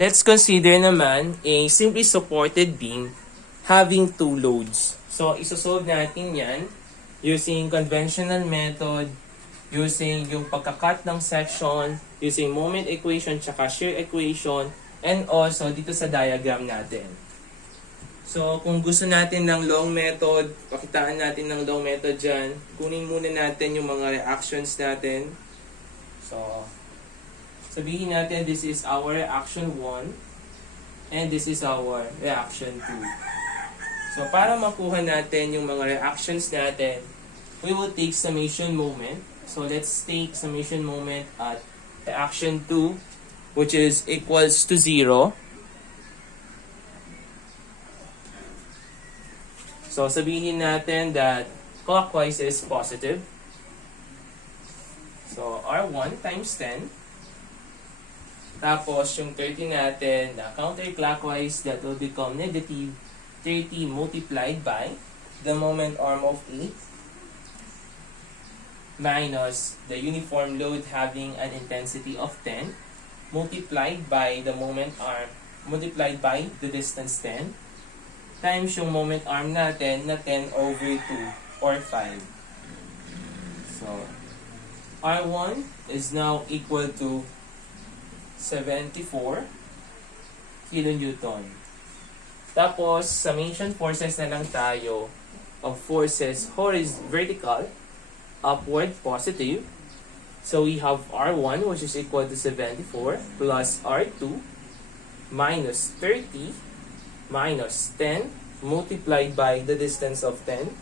Let's consider naman a simply supported beam having two loads. So, isosolve natin yan using conventional method, using yung pagkakat ng section, using moment equation tsaka shear equation, and also dito sa diagram natin. So, kung gusto natin ng long method, pakitaan natin ng long method dyan. Kunin muna natin yung mga reactions natin. So, sabihin natin this is our reaction 1 and this is our reaction 2. So, para makuha natin yung mga reactions natin, we will take summation moment. So, let's take summation moment at reaction 2, which is equals to 0. So, sabihin natin that clockwise is positive. So, R1 times 10. Tapos, yung 30 natin na counterclockwise, that will become negative 30 multiplied by the moment arm of 8 minus the uniform load having an intensity of 10 multiplied by the moment arm multiplied by the distance 10 times yung moment arm natin na 10 over 2 or 5. So, R1 is now equal to 74 kilonewton. Tapos, summation forces na lang tayo of forces vertical, upward, positive. So, we have R1 which is equal to 74 plus R2 minus 30 minus 10 multiplied by the distance of 10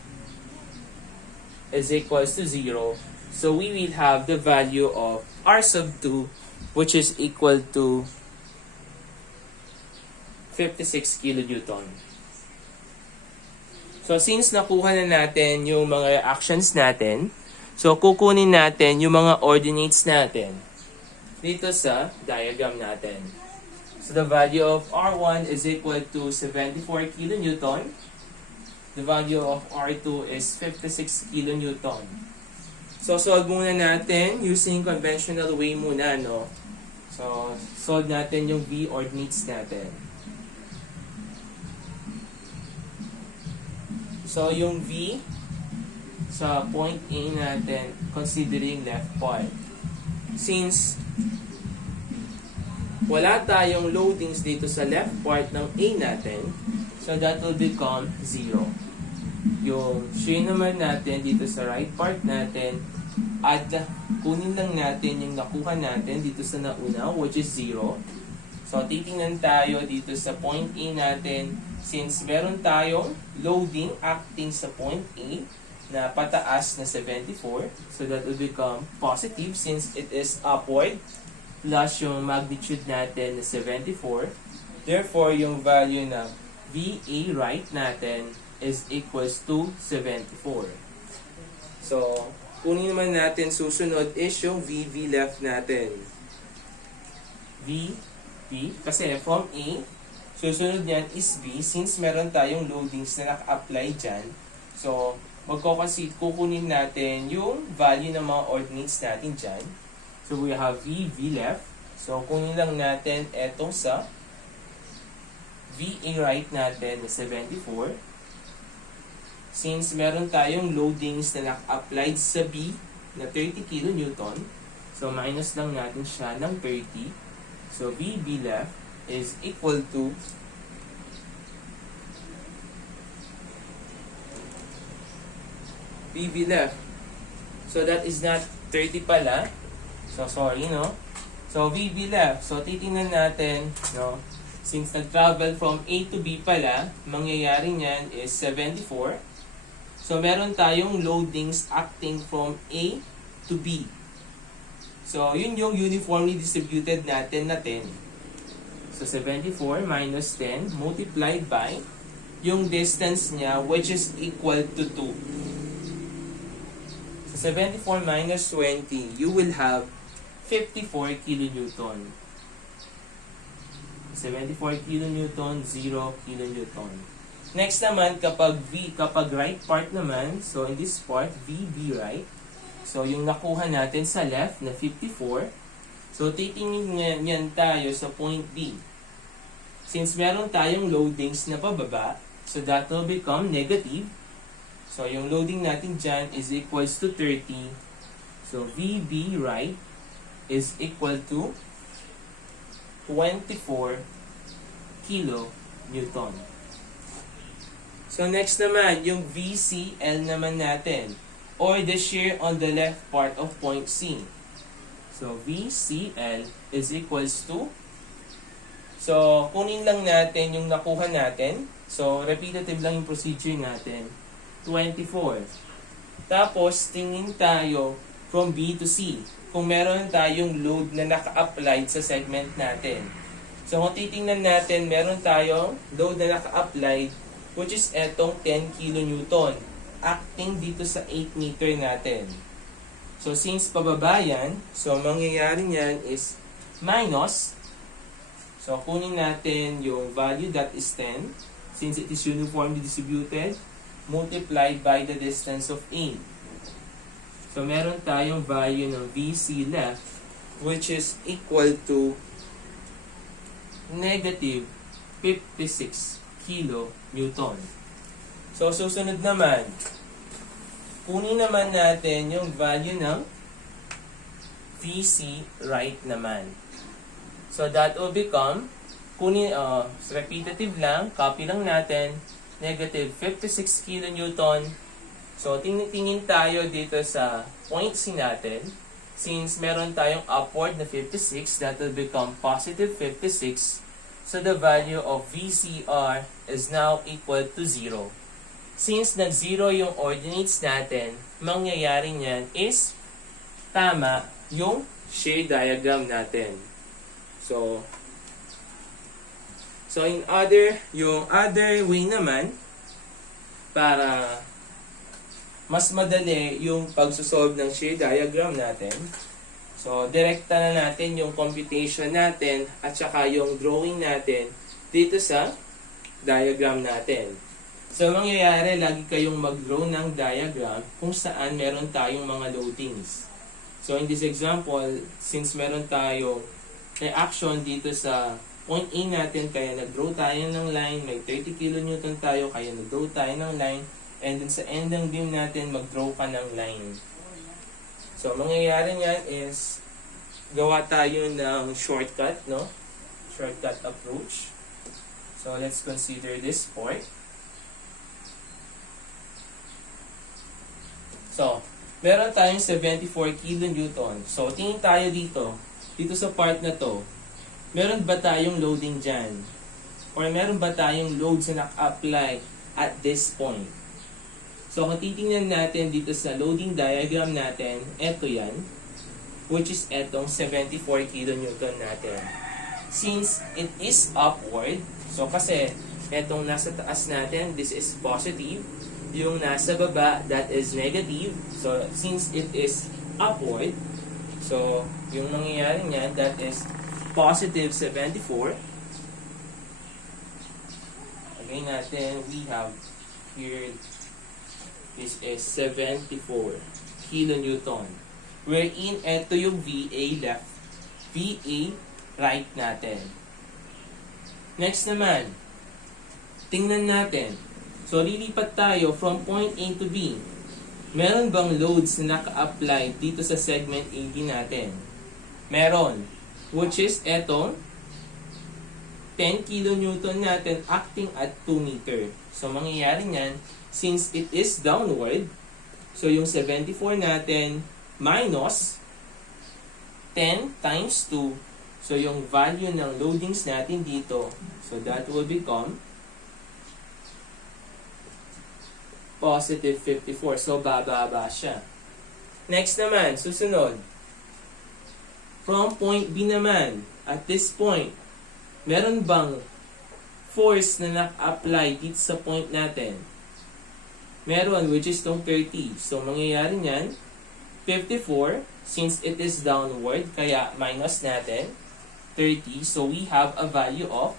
is equals to 0. So, we will have the value of R sub 2 which is equal to 56 kilonewton. So, since nakuha na natin yung mga reactions natin, so kukunin natin yung mga ordinates natin dito sa diagram natin. So, the value of R1 is equal to 74 kilonewton. The value of R2 is 56 kilonewton. So, solve muna natin using conventional way muna, no? So, solve natin yung V ordinates natin. So, yung V sa point A natin, considering left part. Since wala tayong loadings dito sa left part ng A natin, so that will become 0. Yung shear naman natin dito sa right part natin, at kunin lang natin yung nakuha natin dito sa nauna, which is 0. So, titingnan tayo dito sa point A natin, since meron tayong loading acting sa point A na pataas na 74, so that will become positive since it is upward, plus yung magnitude natin na 74. Therefore, yung value na VA right natin is equals to 74. So, kunin naman natin susunod is yung VV left natin. VV, kasi from A, susunod niyan is B, since meron tayong loadings na naka-apply dyan. So, kukunin natin yung value ng mga ordinates natin dyan. So, we have VV left. So, kunin lang natin etong sa VA right natin na 74. Since meron tayong loadings na naka-applied sa B na 30 kilonewton, so minus lang natin siya ng 30. So, VB left is equal to VB left. So, that is not 30 pala. So, sorry, no? So, VB left. So, titingnan natin, no? Since nag-travel from A to B pala, mangyayari niyan is 74. So, meron tayong loadings acting from A to B. So, yun yung uniformly distributed natin na 10. So, 74 minus 10 multiplied by yung distance niya, which is equal to 2. 74 minus 20, you will have 54 kilonewton. 74 kilonewton, 0 kilonewton. Next naman, kapag right part naman, so in this part, VB right. So, yung nakuha natin sa left na 54. So, titingin yan tayo sa point B. since meron tayong loadings na pababa, so that will become negative. So yung loading natin dyan is equals to 30. So VB right is equal to 24 kilonewton. So next naman, yung VCL naman natin, or the shear on the left part of point C. So VCL is equals to, so kunin lang natin yung nakuha natin. So repetitive lang yung procedure natin. 24. Tapos tingin tayo from B to C. Kung meron tayong load na naka-applied sa segment natin. So kung titingnan natin, meron tayong load na naka-applied, which is etong 10 kilonewton acting dito sa 8 meter natin. So since pababa yan, so mangyayari niyan is minus, so kunin natin yung value that is 10, since it is uniformly distributed, multiplied by the distance of A. So meron tayong value ng VC left, which is equal to negative 56 kilonewton. So susunod naman, kunin naman natin yung value ng VC right naman. So that will become, repetitive lang, copy lang natin, negative 56 kilonewton. So tingin tayo dito sa point C natin. Since meron tayong upward na 56, that will become positive 56. So the value of VCR is now equal to 0. Since nag-0 yung ordinates natin, mangyayari niyan is tama yung shear diagram natin. So yung other way naman, para mas madali yung pagsosolve ng shear diagram natin, so direkta na natin yung computation natin at saka yung drawing natin dito sa diagram natin. So mangyayari, lagi kayong mag-draw ng diagram kung saan meron tayong mga loadings. So in this example, since meron tayong reaction dito sa point A natin, kaya nag-draw tayo ng line, may 30 kilonewton tayo, kaya nag-draw tayo ng line, and then sa end ng beam natin, mag-draw ka ng line. So mangyayari niyan is, gawa tayo ng shortcut, no? Shortcut approach. So let's consider this point. So, meron tayong 74 kilonewton. So, tingin tayo dito sa part na to, meron ba tayong loading dyan? Or meron ba tayong loads na naka-apply at this point? So, kung titingnan natin dito sa loading diagram natin, eto yan, which is etong 74 kilonewton natin. Since it is upward, so kasi etong nasa taas natin, this is positive, yung nasa baba, that is negative. So, since it is upward, so, yung nangyayari niyan, that is positive 74. Again natin, we have here, this is 74 kilonewton. Wherein, ito yung VA left, VA right natin. Next naman, tingnan natin. So, lilipat tayo from point A to B. Meron bang loads na naka-apply dito sa segment AB natin? Meron. Which is eto, 10 kilonewton natin acting at 2 meter. So, mangyayari niyan, since it is downward, so yung 74 natin minus 10 times 2. So, yung value ng loadings natin dito, so that will become positive 54. So, bababa siya. Next naman, susunod. From point B naman, at this point, meron bang force na naka-apply dito sa point natin? Meron, which is tong 30. So, mangyayari niyan, 54, since it is downward, kaya minus natin, 30. So, we have a value of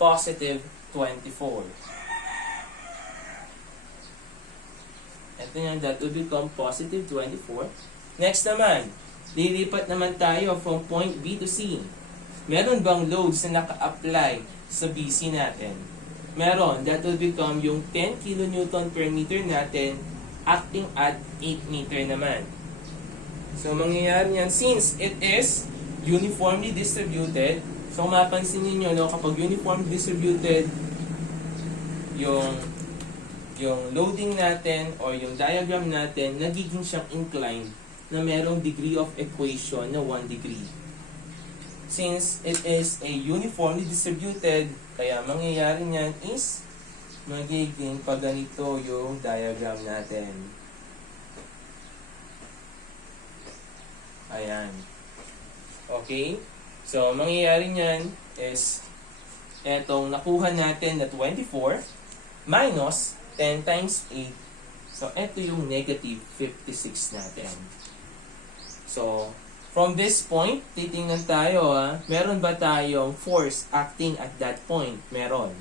positive 24. Ito yan, that will become positive 24. Next naman, lilipat naman tayo from point B to C. Meron bang loads na naka-apply sa BC natin? Meron. That will become yung 10 kilonewton per meter natin acting at 8 meter naman. So, mangyayari yan, since it is uniformly distributed, so mapansin niyo no, kapag uniformly distributed, yung loading natin or yung diagram natin, nagiging siyang inclined na merong degree of equation na 1 degree. Since it is a uniformly distributed, kaya mangyayari niyan is magiging pag ganito yung diagram natin. Ayan. Okay? So, mangyayari niyan is etong nakuha natin na 24 minus 10 times 8. So, eto yung negative 56 natin. So, from this point, titingnan tayo meron ba tayong force acting at that point? Meron.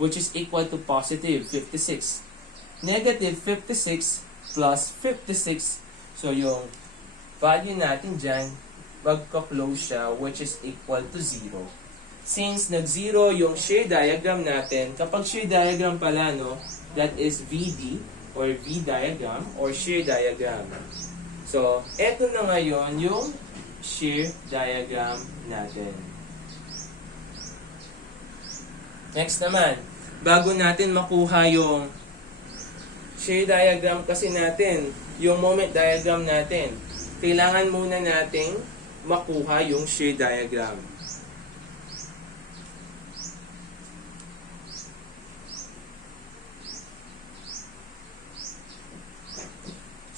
Which is equal to positive 56. Negative 56 plus 56. So, yung value natin dyan, magka-close siya, which is equal to 0. Since nag-0 yung shear diagram natin, kapag shear diagram pala, no, that is VD or V diagram or shear diagram. So, eto na ngayon yung shear diagram natin. Next naman, bago natin makuha yung shear diagram kasi natin, yung moment diagram natin, kailangan muna nating makuha yung shear diagram.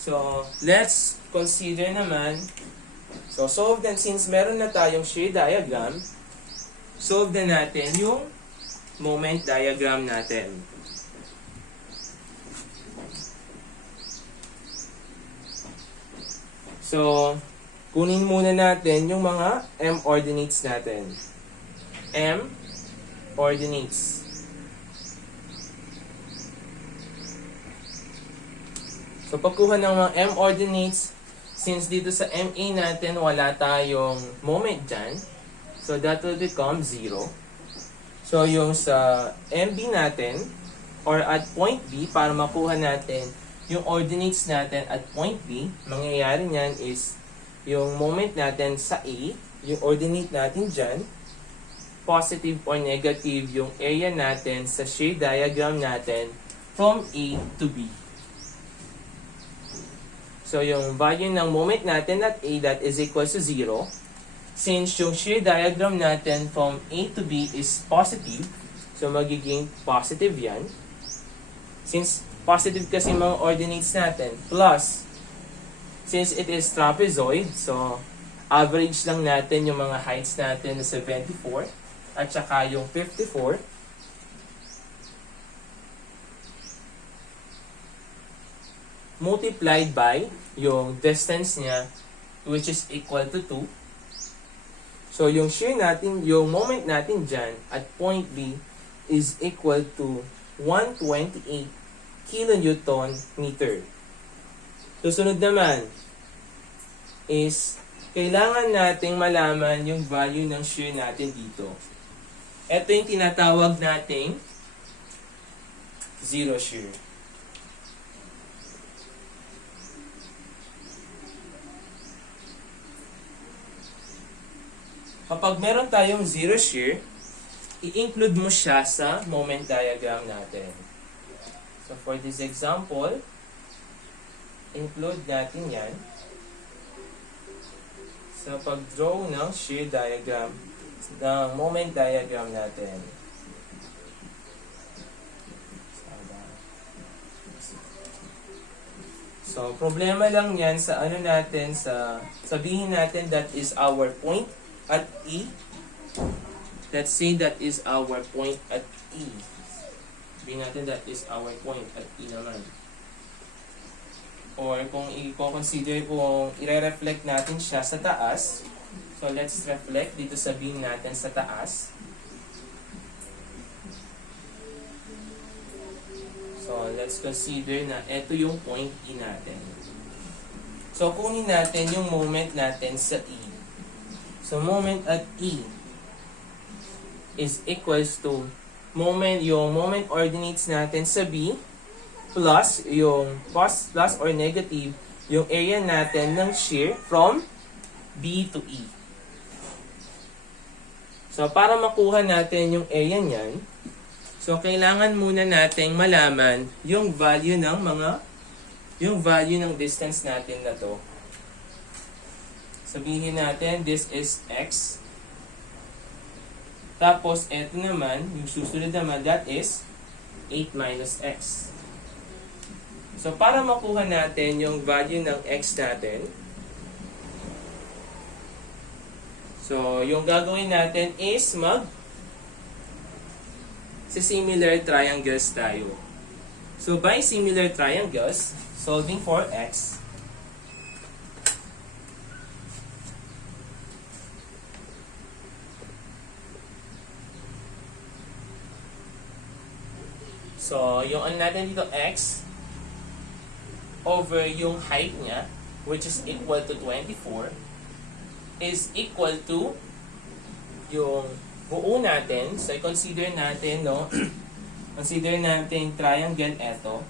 So, let's consider naman. So, solve na, since meron na tayong shear diagram, solve na natin yung moment diagram natin. So, kunin muna natin yung mga M ordinates natin. M ordinates. So, pagkuha ng mga M ordinates, since dito sa MA natin wala tayong moment dyan, so that will become 0. So, yung sa MB natin, or at point B, para makuha natin yung ordinates natin at point B, mangyayari niyan is yung moment natin sa A, yung ordinate natin dyan, positive or negative yung area natin sa shear diagram natin from A to B. So, yung value ng moment natin at A, that is equal to 0. Since yung shear diagram natin from A to B is positive, so magiging positive yan. Since positive kasi mga ordinates natin, plus, since it is trapezoid, so average lang natin yung mga heights natin na 74 at saka yung 54. Multiplied by yung distance niya, which is equal to 2. So, yung shear natin, yung moment natin dyan at point B is equal to 128 kilonewton meter. Susunod naman is kailangan nating malaman yung value ng shear natin dito. Ito yung tinatawag nating zero shear. Kapag meron tayong zero shear, i-include mo siya sa moment diagram natin. So, for this example, include natin yan sa pag-draw ng shear diagram, ng moment diagram natin. So, problema lang yan sa ano natin, sa sabihin natin that is our point at E. Let's say that is our point at E. Sabihin natin that is our point at E naman. Or kung i-consider kung i-reflect natin siya sa taas. So, let's reflect dito sabihin natin sa taas. So, let's consider na ito yung point E natin. So, kunin natin yung moment natin sa E. So, moment at E. is equals to yung moment ordinates natin sa B plus yung plus or negative yung area natin ng shear from B to E. So, para makuha natin yung area niyan, so kailangan muna nating malaman yung value ng distance natin na to. Sabihin natin, this is X. Tapos, eto naman, yung susunod naman, that is 8 minus X. So, para makuha natin yung value ng X natin, so, yung gagawin natin is similar triangles tayo. So, by similar triangles, solving for X, so, yung ano natin dito, X, over yung height niya, which is equal to 24, is equal to yung buo natin. So, i-consider natin, no? Consider natin triangle eto.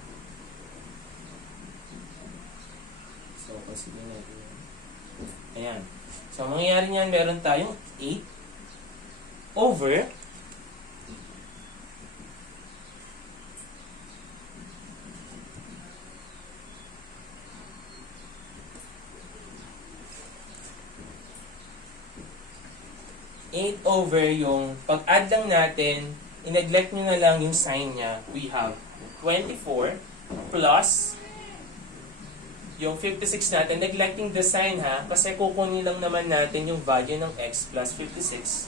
So, consider natin yan. Ayan. So, mangyayari niyan, meron tayong 8 over 8 over yung pag-add lang natin, i-neglect nyo na lang yung sign niya. We have 24 plus yung 56 natin, neglecting the sign ha, kasi kukunin lang naman natin yung value ng X plus 56.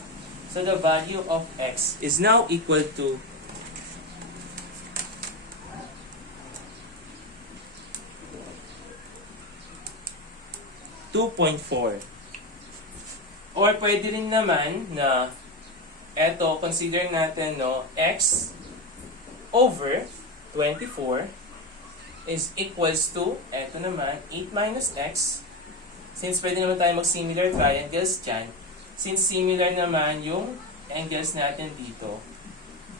So the value of X is now equal to 2.4. Or pwede rin naman na eto, consider natin, no, X over 24 is equals to, eto naman, 8 minus X. Since pwede naman tayo mag-similar triangles dyan, since similar naman yung angles natin dito.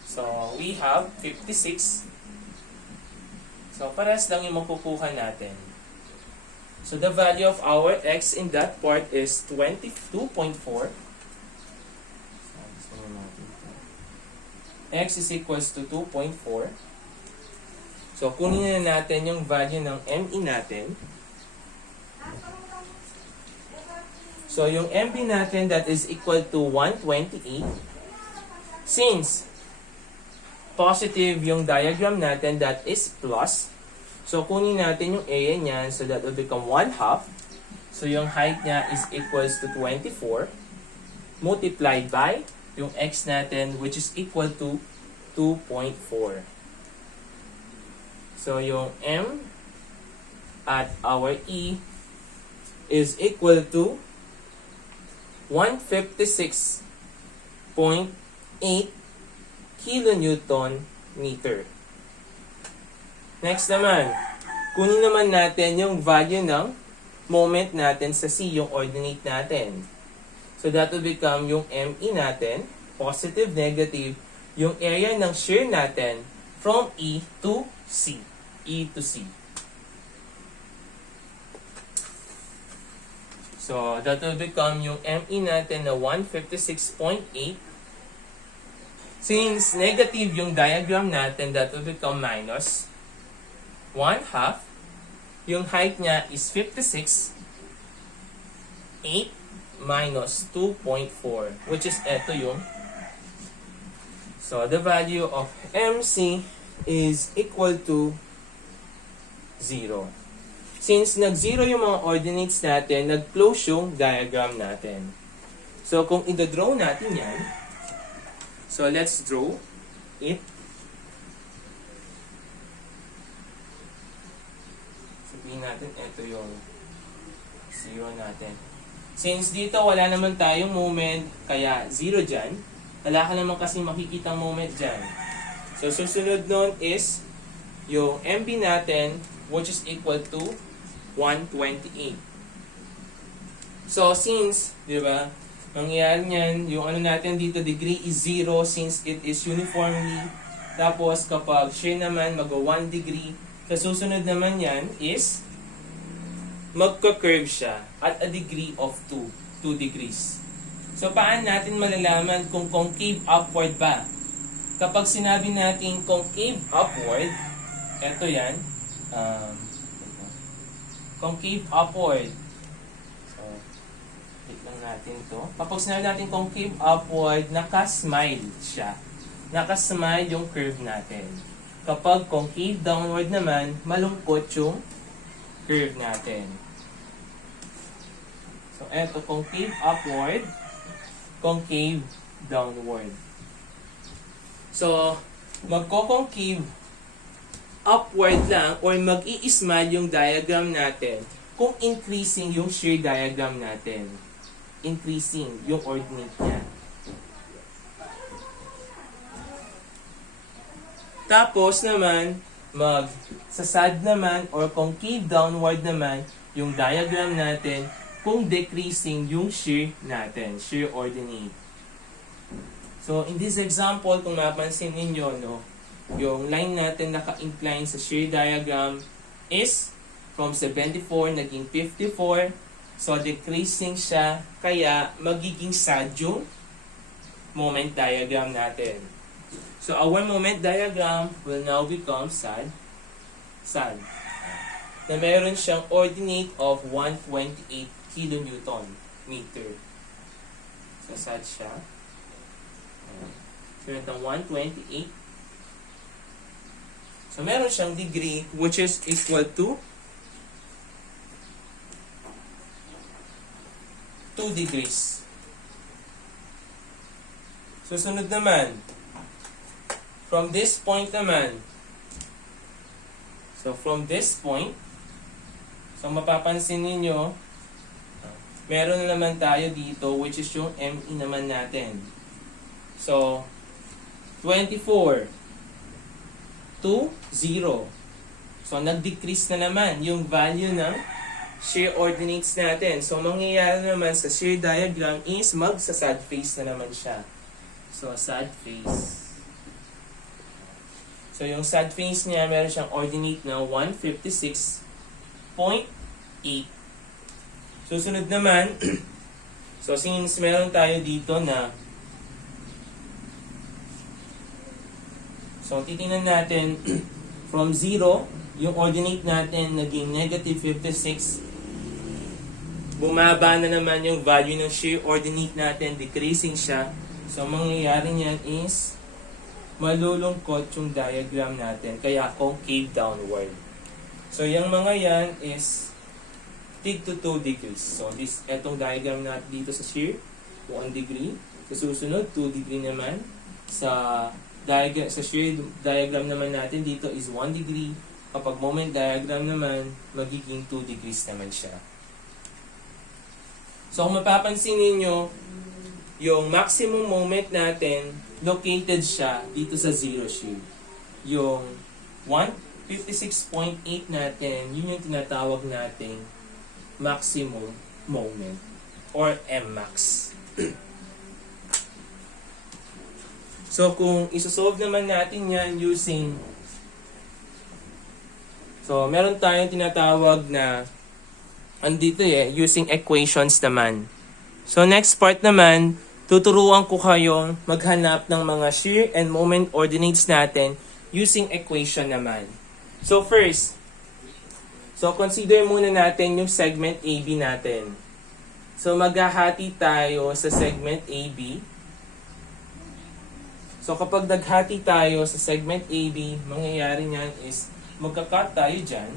So, we have 56. So, parehas lang yung makukuha natin. So, the value of our X in that part is 22.4. X is equals to 2.4. So, kunin na natin yung value ng ME natin. So, yung MB natin, that is equal to 128. Since positive yung diagram natin, that is plus. So, kunin natin yung area niyan, so that will become 1/2. So, yung height niya is equals to 24 multiplied by yung X natin, which is equal to 2.4. So, yung M at our E is equal to 156.8 kilonewton meter. Next naman, kunin naman natin yung value ng moment natin sa C, yung ordinate natin. So, that will become yung ME natin, positive, negative, yung area ng shear natin from E to C. E to C. So, that will become yung ME natin na 156.8. Since negative yung diagram natin, that will become minus 1/2. Yung height niya is 56. 8 minus 2.4, which is eto yung. So, the value of MC is equal to 0. Since nag-0 yung mga ordinates natin, nag-close yung diagram natin. So, kung i-draw natin yan, so let's draw it. Sabihin natin, ito yung 0 natin. Since dito wala naman tayong moment, kaya 0 dyan. Wala ka naman kasi makikitang moment dyan. So, susunod nun is yung MB natin, which is equal to 128. So, since, di ba, Mangyayari niyan, yung ano natin dito, degree is 0 since it is uniformly. Tapos kapag shear naman, mag-1 degree. Sa susunod naman yan is magka-curve siya at a degree of 2 degrees. So paano natin malalaman kung concave upward ba? Kapag sinabi natin concave upward, eto yan, concave upward. So, wait lang natin to. Kapag sinabi natin concave upward, naka-smile siya. Naka-smile yung curve natin. Kapag concave downward naman, malungkot yung curve natin. So, eto, concave upward, concave downward. So, magko-concave upward lang or mag-i-smile yung diagram natin kung increasing yung shear diagram natin. Increasing yung ordinate niya. Tapos naman, mag-sasad naman or concave downward naman yung diagram natin kung decreasing yung shear natin, shear ordinate. So, in this example, kung mapansin ninyo, no, yung line natin naka-incline sa shear diagram is from 74 naging 54. So, decreasing siya, kaya magiging sad yung moment diagram natin. So, our moment diagram will now become sad. Na meron siyang ordinate of 128 kilonewton meter. So, sad siya. So, ito 128. So, meron siyang degree which is equal to 2 degrees. Susunod naman, from this point naman, so from this point, so mapapansin ninyo, meron na naman tayo dito which is yung ME naman natin. So, 24 to 0. So, nag-decrease na naman yung value ng shear ordinates natin. So, mangyayari naman sa shear diagram is magsa-sad phase na naman siya. So, sad phase. So, yung sad phase niya, meron siyang ordinate na 156.8. Susunod naman, so since meron tayo dito na, so titingnan natin, from 0, yung ordinate natin naging negative 56. Bumaba na naman yung value ng shear ordinate natin, decreasing siya. So, mangyayari niyan is, malulungkot yung diagram natin, kaya concave downward. So, yung mga yan is, tig to 2 degrees. So, etong diagram natin dito sa shear, 1 degree. Sa susunod, 2 degree naman. Sa shear diagram naman natin dito is 1 degree. Kapag moment diagram naman, magiging 2 degrees naman siya. So, kung mapapansin ninyo, yung maximum moment natin, located siya dito sa zero shear. Yung 156.8 natin, yun yung tinatawag nating maximum moment or Mmax. So, kung isosolve naman natin yan using, so, meron tayong tinatawag na, andito using equations naman. So, next part naman, tuturuan ko kayong maghanap ng mga shear and moment ordinates natin using equation naman. So, first, so consider muna natin yung segment AB natin. So, maghahati tayo sa segment AB. So, kapag naghati tayo sa segment AB, mangyayari niyan is magka-cut tayo dyan.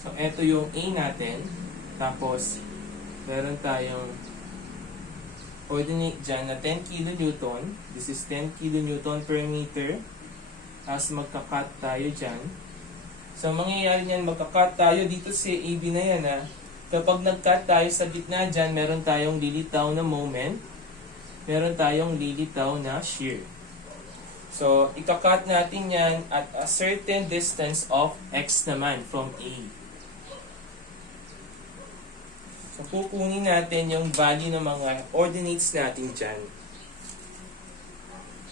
So, eto yung A natin. Tapos, meron tayong ordinate dyan na 10 kilonewton. This is 10 kilonewton per meter. As magka-cut tayo dyan. So, mangyayari niyan, magka-cut tayo dito sa AB na yan. Kapag nag-cut tayo sa gitna dyan, meron tayong lilitaw na moment. Meron tayong lilitaw na shear. So, ika-cut natin yan at a certain distance of X naman from A. So, kukunin natin yung value ng mga ordinates natin dyan.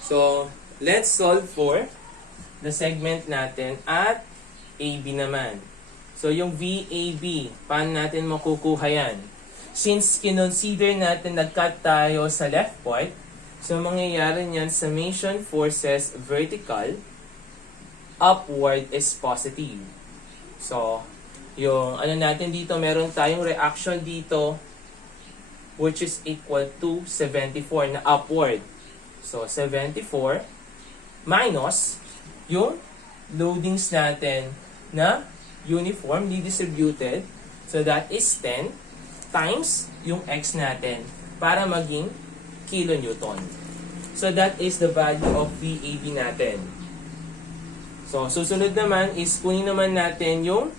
So, let's solve for the segment natin at AB naman. So, yung VAB, paano natin makukuha yan? Since kinonsider natin nag-cut tayo sa left part, so mangyayari niyan, summation forces vertical, upward is positive. So, yung ano natin dito, meron tayong reaction dito, which is equal to 74 na upward. So, 74 minus yung loadings natin na uniformly distributed. So, that is 10 times yung x natin para maging kilonewton. So, that is the value of VAB natin. So, susunod naman is kunin naman natin yung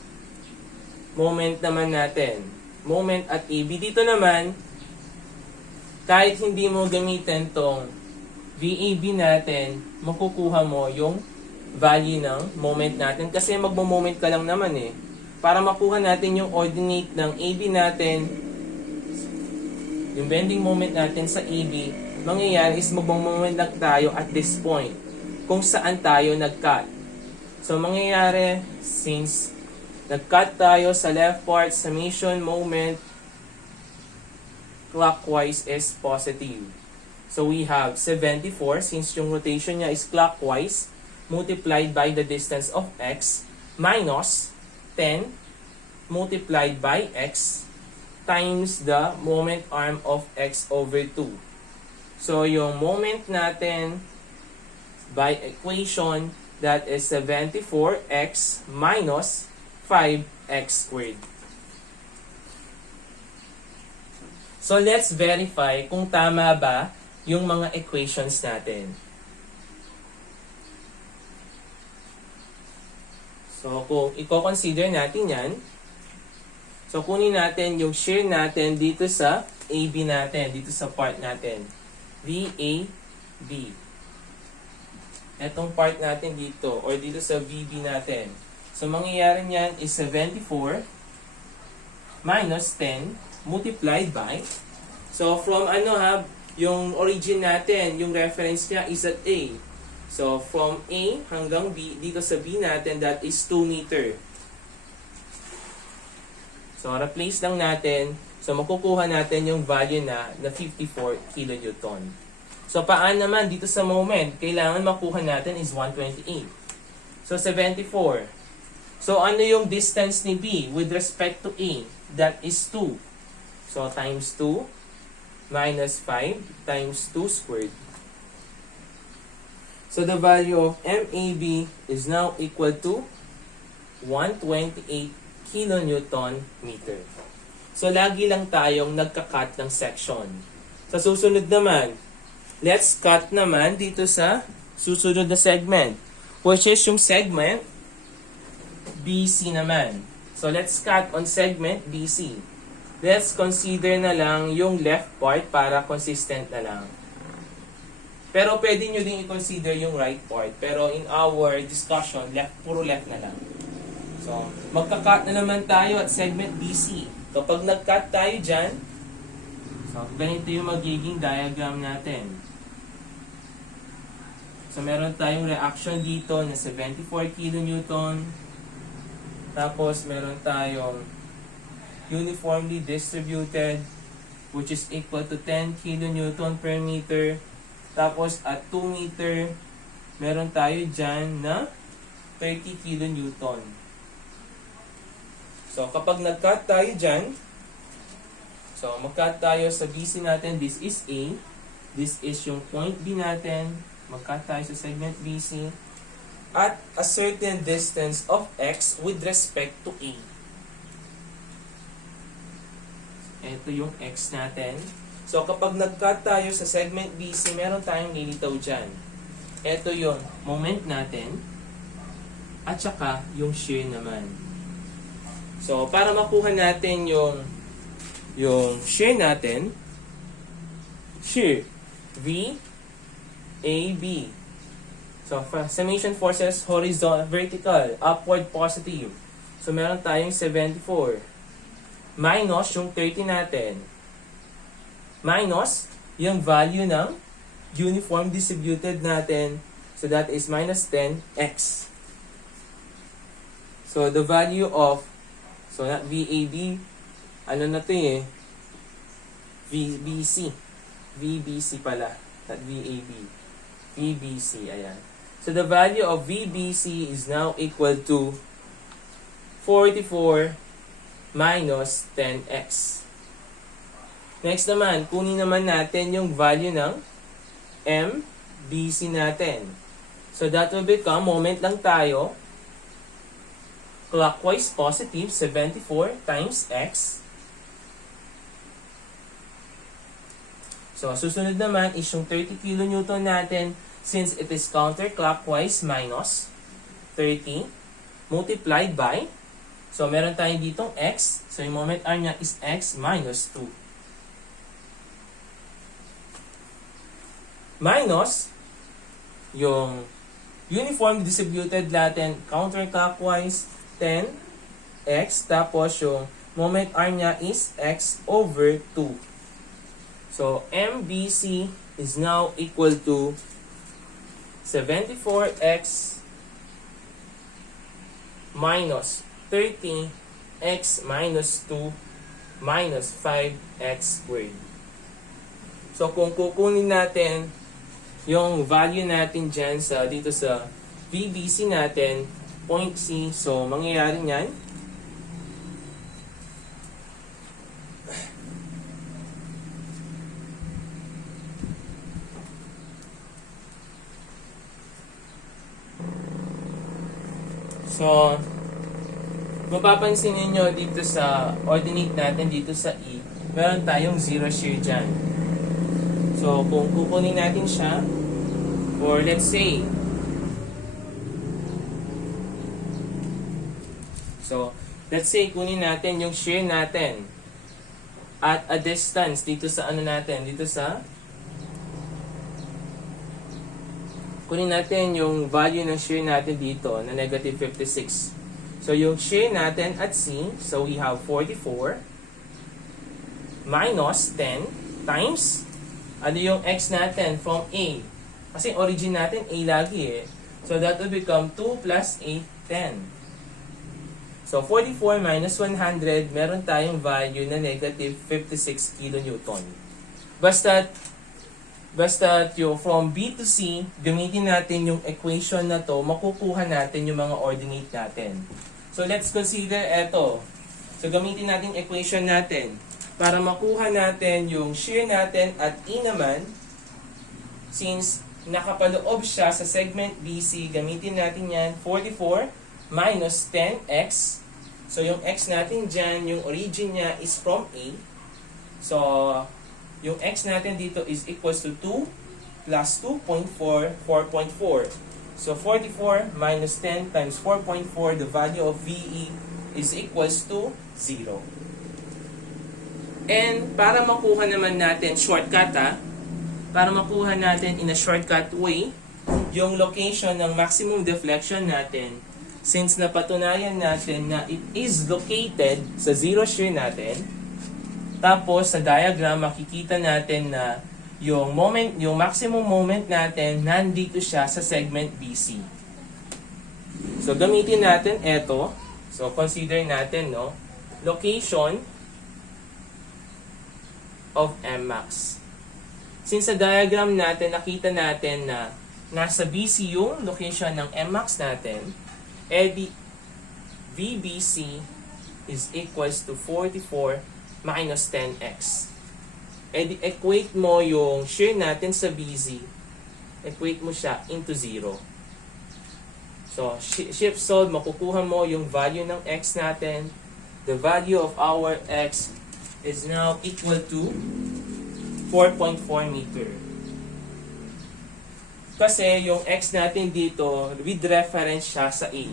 moment naman natin. Moment at AB. Dito naman, kahit hindi mo gamitin tong VAB natin, makukuha mo yung value ng moment natin kasi magmo-moment ka lang naman eh. Para makuha natin yung ordinate ng AB natin, yung bending moment natin sa AB, mangyayari is magmo-moment lang tayo at this point kung saan tayo nag-cut. So mangyayari, since nag-cut tayo sa left part, summation moment clockwise is positive. So we have 74, since yung rotation niya is clockwise, multiplied by the distance of x, minus 10 multiplied by x times the moment arm of x over 2. So yung moment natin by equation, that is 74x minus 5x squared. So let's verify kung tama ba yung mga equations natin. So, kung i-consider natin yan, so kunin natin yung shear natin dito sa AB natin, dito sa part natin. VAB. Etong part natin dito, or dito sa VB natin. So, mangyayari niyan is 74 minus 10 multiplied by, so from yung origin natin, yung reference niya is at A. So, from A hanggang B, dito sa B natin, that is 2 meter. So, replace lang natin. So, makukuha natin yung value na 54 kilonewton. So, paano naman dito sa moment? Kailangan makuha natin is 128. So, 74. So, ano yung distance ni B with respect to A? That is 2. So, times 2 minus 5 times 2 squared. So, the value of MAB is now equal to 128 kilonewton meter. So, lagi lang tayong nagka-cut ng section. Sa susunod naman, let's cut naman dito sa susunod na segment, which is yung segment BC naman. So, let's cut on segment BC. Let's consider na lang yung left part para consistent na lang. Pero pwede nyo din i-consider yung right part. Pero in our discussion, puro left na lang. So, magka-cut na naman tayo at segment BC. Kapag nag-cut tayo dyan, so, ganito yung magiging diagram natin. So, meron tayong reaction dito na 74 kilonewton. Tapos, meron tayong uniformly distributed, which is equal to 10 kilonewton per meter. Tapos, at 2 meter, meron tayo dyan na 30 kilonewton. So, kapag nag-cut tayo dyan, so, mag-cut tayo sa BC natin, this is A. This is yung point B natin. Mag-cut tayo sa segment BC. At a certain distance of X with respect to A. Ito yung X natin. So, kapag nag-cut tayo sa segment BC, meron tayong lilitaw dyan. Ito yung moment natin. At saka yung shear naman. So, para makuha natin yung shear natin, shear, V, A, B. So, summation forces, horizontal, vertical, upward, positive. So, meron tayong 74 minus yung 30 natin. Minus yung value ng uniform distributed natin. So that is minus 10x. So the value of, so not VAB, ano na to eh, VBC. VBC pala, not VAB. VBC, ayan. So the value of VBC is now equal to 44 minus 10x. Next naman, kunin naman natin yung value ng MBC natin. So that will become, moment lang tayo, clockwise positive 74 times x. So susunod naman is yung 30 kN natin, since it is counterclockwise, minus 30 multiplied by, so meron tayong ditong x, so yung moment r niya is x minus 2. Minus yung uniform distributed natin counterclockwise 10x, tapos yung moment r niya is x over 2. So MBC is now equal to 74x minus 30x minus 2 minus 5x squared. So kung kukunin natin yung value natin dyan sa, dito sa VBC natin, point C, so mangyayari nyan, so mapapansin niyo dito sa ordinate natin, dito sa E, meron tayong zero shear dyan. So kung kukunin natin siya, or let's say, kunin natin yung shear natin at a distance dito sa ano natin, dito sa, kunin natin yung value ng shear natin dito na negative 56. So yung shear natin at C, so we have 44 minus 10 times, ano yung x natin from A? Kasi origin natin A lagi eh. So that will become 2 plus 8, 10. So 44 minus 100, meron tayong value na negative 56 kN. Basta yung from B to C, gamitin natin yung equation na to, makukuha natin yung mga ordinate natin. So let's consider eto. So gamitin natin equation natin para makuha natin yung shear natin at E naman, since nakapaloob siya sa segment BC, gamitin natin yan 44 minus 10x. So yung x natin dyan, yung origin niya is from A. So yung x natin dito is equals to 2 plus 2.4, 4.4. So 44 minus 10 times 4.4, the value of VE is equals to 0. And para makuha naman natin, shortcut para makuha natin in a shortcut way, yung location ng maximum deflection natin, since napatunayan natin na it is located sa zero shear natin, tapos sa diagram makikita natin na yung maximum moment natin nandito siya sa segment BC. So gamitin natin ito. So consider natin, no, location of Mmax. Since sa diagram natin nakita natin na nasa BC yung location ng Mmax natin, edi VBC is equals to 44 minus 10x. Edi equate mo yung shear natin sa BC, equate mo siya into 0. So shift solve, makukuha mo yung value ng x natin. The value of our x is now equal to 4.4 meter. Kasi yung x natin dito, with reference siya sa A.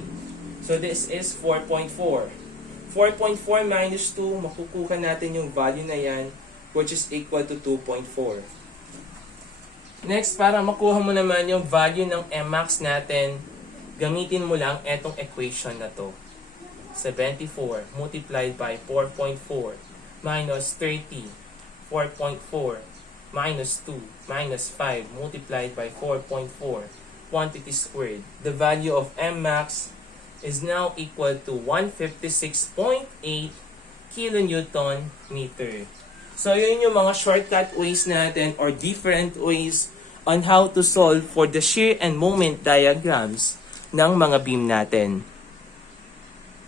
So this is 4.4. 4.4 minus 2, makukuha natin yung value na yan, which is equal to 2.4. Next, para makuha mo naman yung value ng Mmax natin, gamitin mo lang etong equation na to. 74 multiplied by 4.4 minus 30, 4.4 minus 2 minus 5 multiplied by 4.4 quantity squared. The value of M max is now equal to 156.8 kilonewton meter. So yun yung mga shortcut ways natin or different ways on how to solve for the shear and moment diagrams ng mga beam natin.